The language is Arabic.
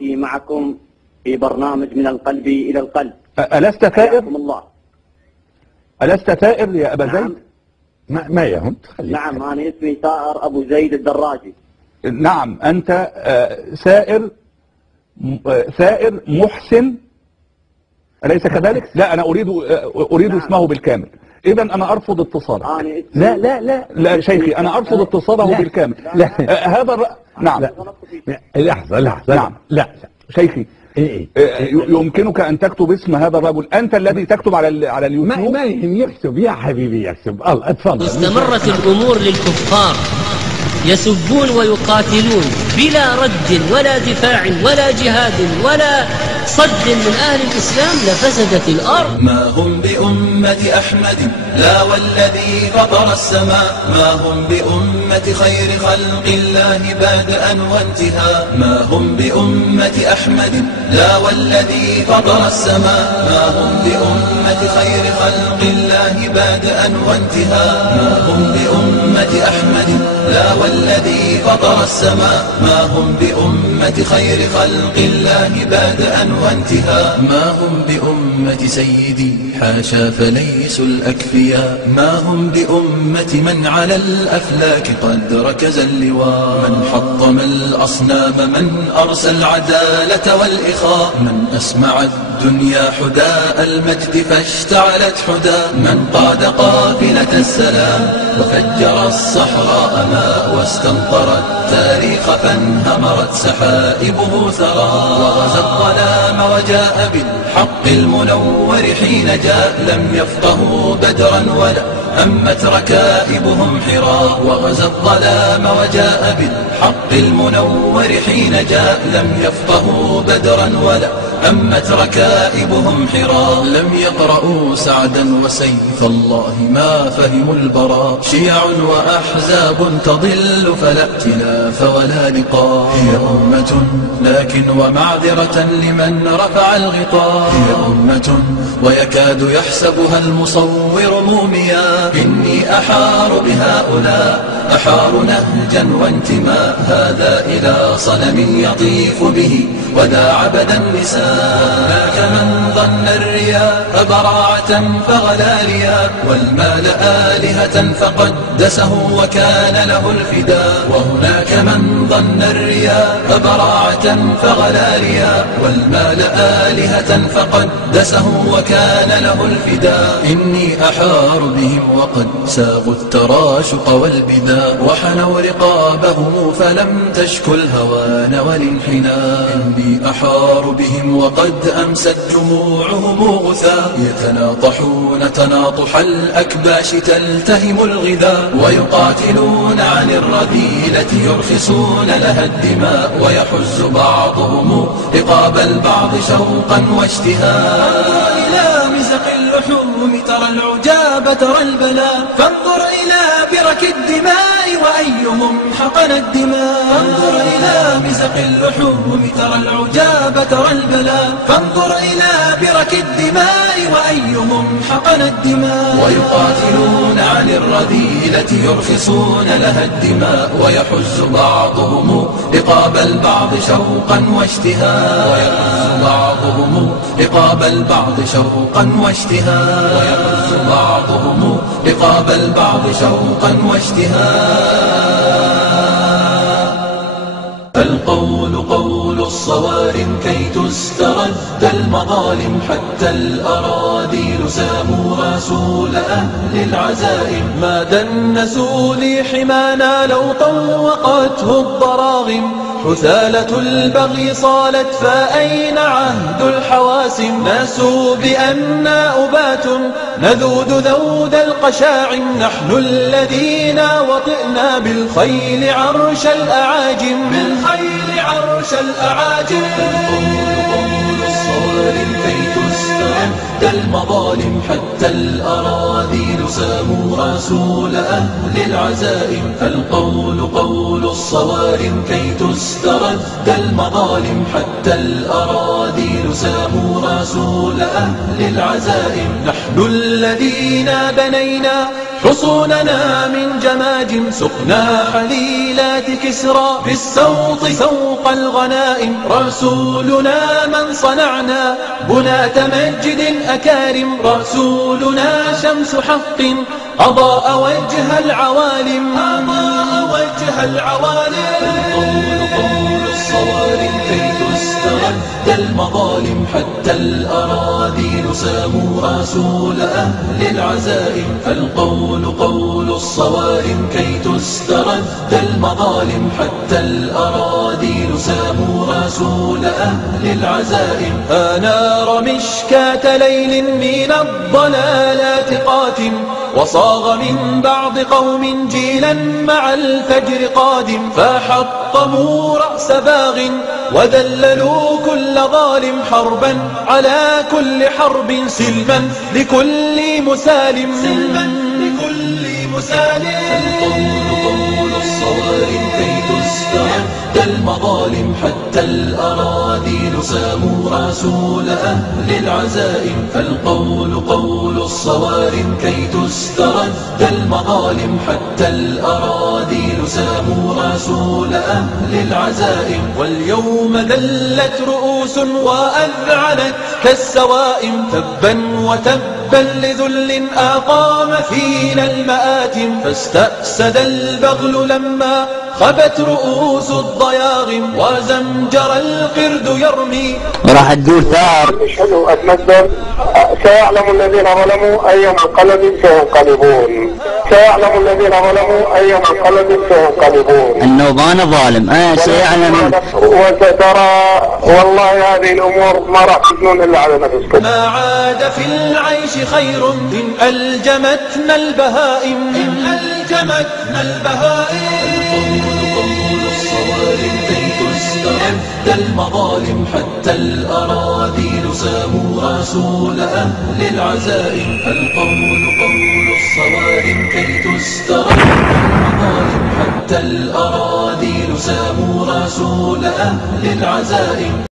معكم في برنامج من القلب إلى القلب. ألست ثائر؟ الله. ألست ثائر يا أبا زيد؟ ما يهم. نعم، أنا اسمي ثائر أبو زيد الدراجي. نعم، أنت ثائر محسن، أليس كذلك؟ لا، أنا أريد نعم. اسمه بالكامل. إذا أنا أرفض اتصالك. لا لا لا لا شيخي، أنا أرفض اتصاله لا. بالكامل. لا. هذا نعم. لحظة نعم. لا شيخي، يمكنك أن تكتب اسم هذا الرجل، أنت الذي تكتب على اليوتيوب. ما يهم، يكتب يا حبيبي، يكتب. الله اتفضل. استمرت الأمور للكفار يسبون ويقاتلون بلا رد ولا دفاع ولا جهاد ولا صد من أهل الإسلام لفسدت الأرض. ما هم بأمة أحمد لا والذي فطر السماء، ما هم بأمة خير خلق الله بدءا وانتهاء، ما هم بأمة أحمد لا والذي فطر السماء، ما هم بأمة خير خلق الله بدءا وانتهاء، ما هم بأمة أحمد لا والذي فطر السماء، ما هم بأمة خير خلق الله بدءا وانتهاء، ما هم بأمة سيدي حاشا فليسوا الأكفياء، ما هم بأمة من على الأفلاك قد ركز اللواء، من حطم الأصنام، من أرسى العدالة والإخاء، من أسمع الدنيا حداء المجد فاشتعلت حدا، من قاد قافلة السلام وفجر الصحراء ماء، واستنطر التاريخ فانهمرت سحائبه ثرى، وغزا الظلام وجاء بالحق المنور حين جاء، لم يفقهوا بدرا ولا همت ركائبهم حرا، وغزا الظلام وجاء بالحق المنور حين جاء، لم يفقهوا بدرا ولا همت ركائبهم حرا، لم يقرؤوا سعدا وسيف الله ما فهموا البراء، شيع وأحزاب تضل فلا ائتلاف ولا لقاء، هي أمة لكن ومعذرة لمن رفع الغطاء، هي أمة ويكاد يحسبها المصور موميا، إني أحار بهؤلاء أحار نهجا وانتماء، هذا إلى صنم يطيف به وذا عبد النساء، هناك من ظن الرياء براعة فغلا رياء، والمال آلهة فقدسه وكان له الفداء، وهناك من ظن الرياء براعة فغلا رياء، والمال آلهة فقدسه وكان له الفداء، إني أحار بهم وقد ساغوا التراشق والبداء، وحنوا رقابهم فلم تشكو الهوان والانحناء، إني أحار بهم وقد أمست جموعهم غثاء، يتناطحون تناطح الأكباش تلتهم الغذاء، ويقاتلون عن الرذيلة يرخصون لها الدماء، ويحز بعضهم رقاب البعض شوقا واشتهاء، إلى مزق اللحوم ترى العجاب ترى البلاء، فانظر إلى برك الدماء وأيهم حقن الدماء، فانظر إلى مزق اللحوم ترى العجاب ترى البلاء، فانظر إلى برك الدماء وأيهم حقن الدماء، ويقاتلون عن الرذيلة يرخصون لها الدماء، ويحز بعضهم رقاب البعض شوقا واشتهاء، ويحز بعضهم رقاب البعض شوقا واشتهاء، ويحز بعضهم رقاب البعض شوقا واشتهاء، القول قول الصوارم كي تسترد المظالم، حتى الأراذيل ساموا رسول أهل العزائم، ما دنسوا لي حمانا لو طوقته الضراغم، حثالة البغي صالت فأين عهد الحواسم، ناسوا بأننا أبات نذود ذود القشاعم، نحن الذين وطئنا بالخيل عرش الأعاجم، بالخيل عرش الأعاجم، قول الصوارم كي تسترد المظالم، حتى الأراذيل ساموا رسول أهل العزائم، القول قول الصوارم كي تسترد المظالم، حتى الأراذيل ساموا رسول أهل العزائم. نحن الذين بنينا حصوننا من جماجم، سقنا حليلات كسرى بالسوط سوق الغنائم. رسولنا من صنعنا بنات مجد أكارم، رسولنا شمس حق أضاء وجه العوالم. القول قول الصوارم كي تسترد المظالم، حتى الأراذيل ساموا رسول أهل العزائم. القول قول الصوارم كي تسترد المظالم، حتى الأراذيل ساموا رسول أهل العزائم. أنار مشكاة ليل من الضلالات قاتم، وصاغ من بعض قوم جيلا مع الفجر قادم. فحطموا رأس باغ وذللوا كل ظالم، حربا على كل حرب سلما لكل مسالم. قول الصوارم كي تسترد المظالم، حتى الأراذيل ساموا رسول أهل العزائم. القول قول الصوارم كي تسترد المظالم، حتى الأراذيل ساموا رسول أهل العزائم. واليوم ذلت رؤوس وأذعنت كالسوائم، تبا وتبا لذل أقام فينا المآتم. فاستأسد البغل لما خبت رؤوس الضياغم، وزمجر القرد يرمي. راح تقول ثار. اشهدوا اتمدد. سيعلم الذين ظلموا اي منقلب سينقلبون. سيعلم الذين ظلموا اي منقلب سينقلبون. النوبان ظالم. سيعلم. وسترى والله هذه الامور ما راح تجنون الا على نفسكم. ما عاد في العيش خير إن ألجمتنا البهائم. قول الصوارم كي تسترد المظالم، حتى الأراذيل ساموا رسول أهل العزائم. القول قول الصوارم كي تسترد المظالم، حتى الأراذيل ساموا رسول أهل العزائم.